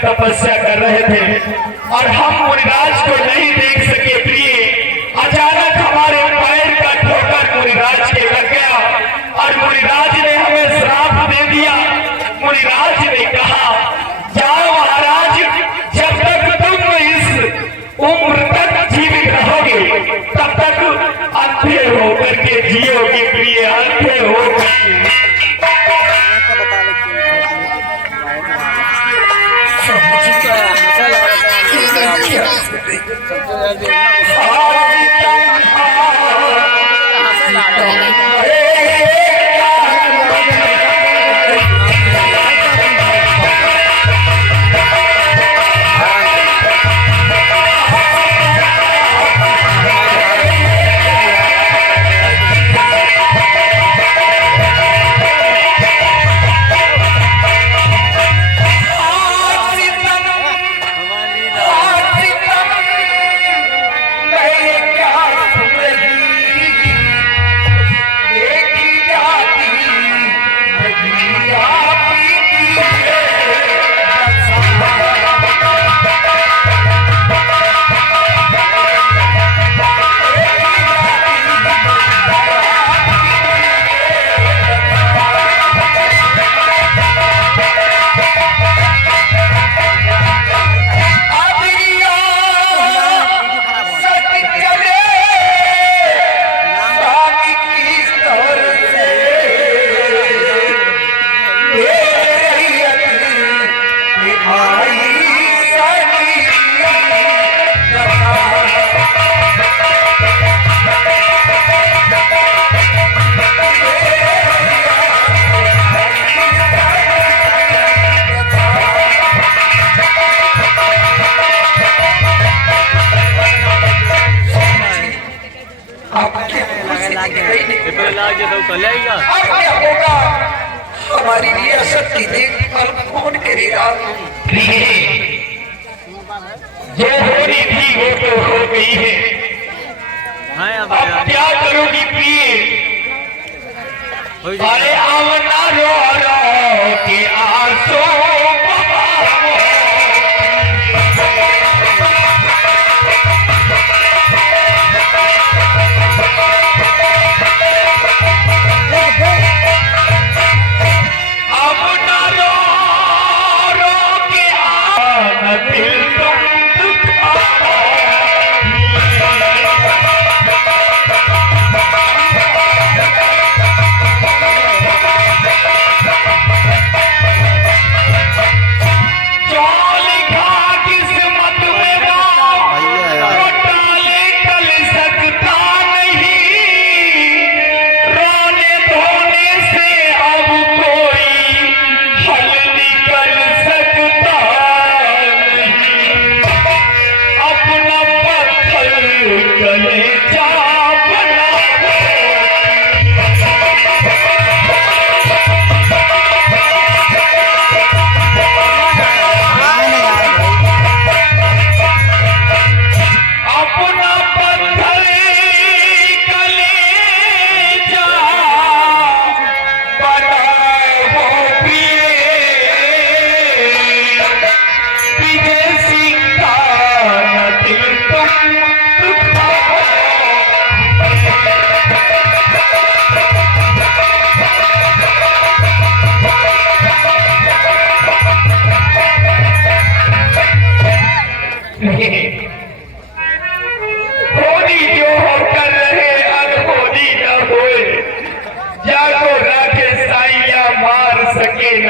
तपस्या कर रहे थे और हम मुनिराज को नहीं देख सके प्रिय। अचानक हमारे पैर का ठोकर मुनिराज के लग गया और मुनिराज ने हमें श्राप दे दिया। मुनिराज ने कहा, जाओ महाराज, जब तक तुम इस उम्र तक जीवित रहोगे तब तक अंधे होकर के जियोगे प्रिय, अंधे होकर के। हमारी रियासत की देखभाल कौन करेगा? जो होनी थी वो तो हो गई है, अब क्या करोगी प्रिय? अरे आवना रो रो के आंसू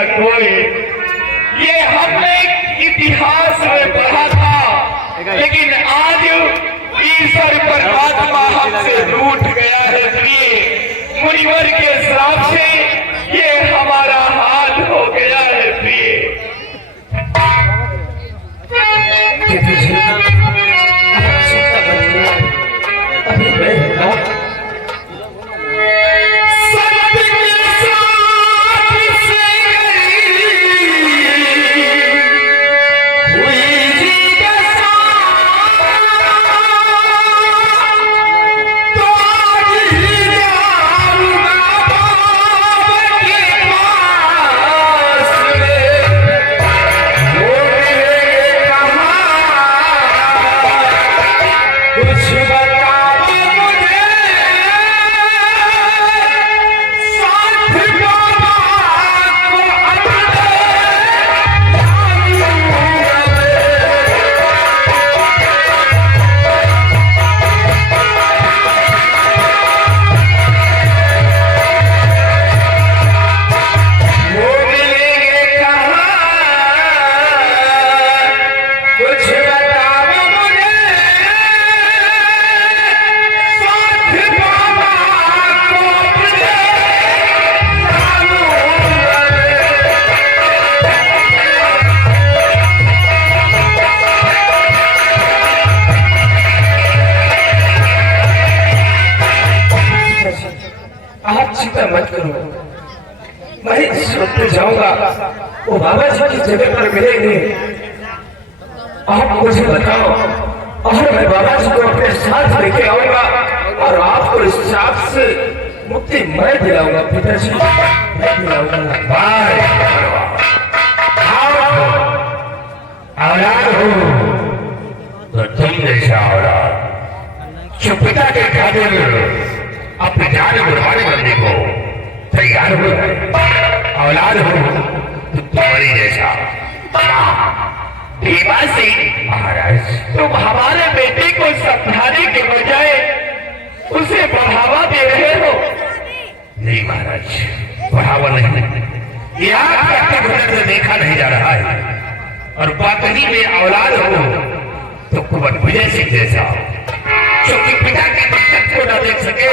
न कोई। ये हमने इतिहास में पढ़ा था, लेकिन आज ईश्वर परमात्मा हमसे रूठ गया है। प्रिय मुनिवर के श्राप से ये हमारा हाल हो गया है। प्रिय जाऊंगा, वो बाबा जी की जगह पर मिलेंगे। आप मुझे बताओ और मैं बाबा जी को अपने साथ लेके आऊंगा और आपको इस श्राप से मुक्ति मैं दिलाऊंगा। पिताजी मैं दिलाऊंगा। औलाद हो तो तुम जैसा औलाद जो पिता के खातिर अपने जान कुर्बानी करने को तैयार हो गए, औलाद हो तो तुम्हारी जैसा। भीमा सिंह महाराज, तुम हमारे बेटे को समझाने के बजाय उसे बढ़ावा दे रहे हो। नहीं महाराज, बढ़ावा नहीं, ये आपके गुजर से देखा नहीं जा रहा है। और बाकनी में औलाद हो तो कुंवर विजय सिंह जैसा, जो कि पिता के मकसद को न देख सके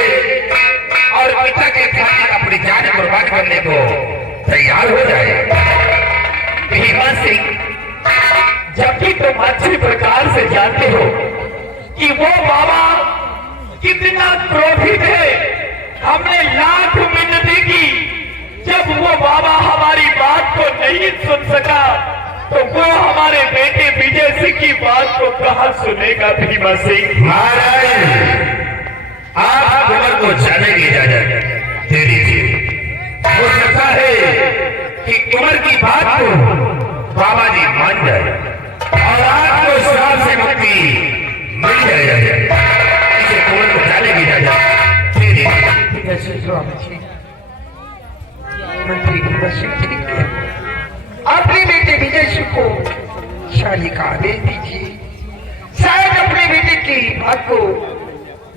और पिता के खातिर अपनी जान कुर्बान करने को तैयार हो जाए। भीमा सिंह, जबकि तुम अच्छी प्रकार से जानते हो कि वो बाबा कितना क्रोधित है, हमने लाख मिन्नतें की, जब वो बाबा हमारी बात को नहीं सुन सका तो वो हमारे बेटे विजय सिंह की बात को कहां सुनेगा। भीमा सिंह महाराज, आप कुंवर को जाने की इजाजत दे दीजिए। हो सकता है कि कुंवर की बात को बाबा जी मान जाए और आपको श्राप से मुक्ति मिल जाए। इसे कुंवर को जाने की इजाजत दे दीजिए। मंत्री कुंवर सिंह ठीक है, अपने बेटे विजय सिंह को शादी का आदेश दीजिए। शायद अपने बेटे की बात को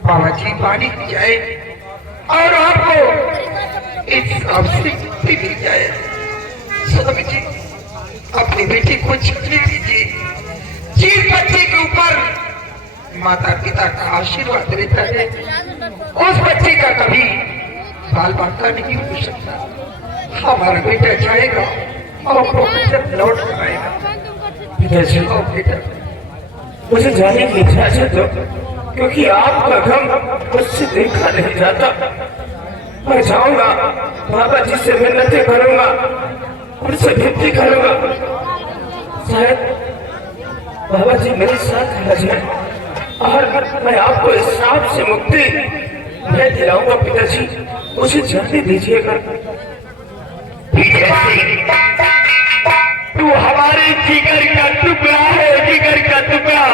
बाबा जी मानी जाए और आपको इस अवसर मुक्ति मिल जाए। स्वामी जी, अपने बेटे को छुट्टी दीजिए। जिस बच्चे के ऊपर माता पिता का आशीर्वाद रहता है, उस बच्चे का कभी बाल बांका नहीं हो सकता। हमारा बेटा जाएगा और लौट कर आएगा। पिताजी, बेटा मुझे जाने की इजाजत दो, क्योंकि आपका गम मुझसे देखा नहीं जाता। मैं जाऊंगा, बाबा जी से मिन्नतें करूंगा, उनसे विनती करूंगा। शायद बाबा जी मेरे साथ आ जाए और मैं आपको इस श्राप से मुक्ति मैं दिलाऊंगा। पिताजी, मुझे जाने दीजिएगा। तू हमारे जिगर का टुकड़ा है, जिगर का टुकड़ा।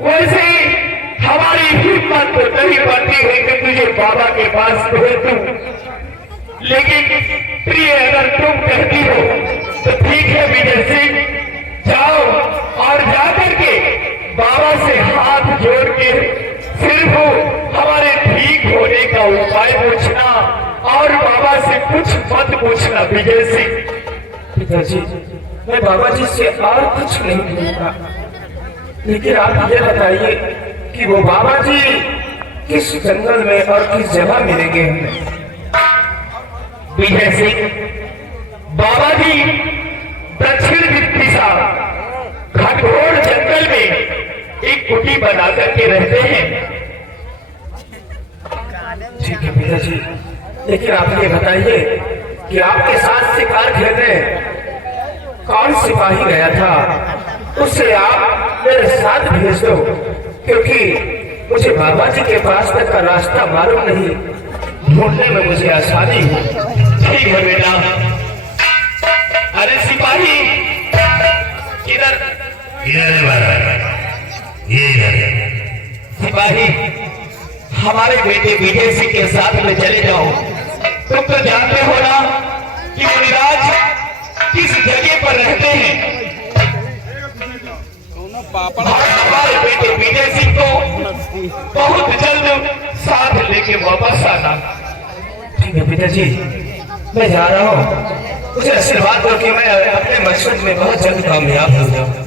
वैसे हमारी हिम्मत तो नहीं बनती है कि तुझे बाबा के पास भेज दूं, लेकिन प्रिय अगर तुम कहती हो तो ठीक है विजय सिंह, जाओ और जाकर के बाबा से हाथ जोड़ के सिर्फ हमारे ठीक होने का उपाय पूछना और बाबा से कुछ मत पूछना। विजय सिंह, पिताजी, मैं बाबा जी से और कुछ नहीं कहूँगा, लेकिन आप ये बताइए कि वो बाबा जी किस जंगल में और किस जगह मिलेंगे हमें? विजय सिंह, बाबा जी दक्षिण दिशा घटघोर जंगल में एक कुटी बना करके रहते हैं। ठीक है पिताजी, लेकिन आप ये बताइए कि आपके साथ शिकार खेलने कौन सिपाही गया था, उसे आप मेरे साथ भेज दो, क्योंकि मुझे बाबा जी के पास तक का रास्ता मालूम नहीं, ढूंढने में मुझे आसानी हो। ठीक है बेटा। अरे सिपाही किधर? इधर है महाराज, ये इधर है। सिपाही, हमारे बेटे विजय सिंह के साथ में चले जाओ। तुम तो जानते हो ना कि मुनिराज किस जगह पर रहते हैं, और हमारे बेटे विजय सिंह को बहुत जल्द साथ लेके वापस आना। ठीक है पिताजी, मैं जा रहा हूँ, मुझे आशीर्वाद दो कि मैं अपने मकसद में बहुत जल्द कामयाब हो जाऊँ।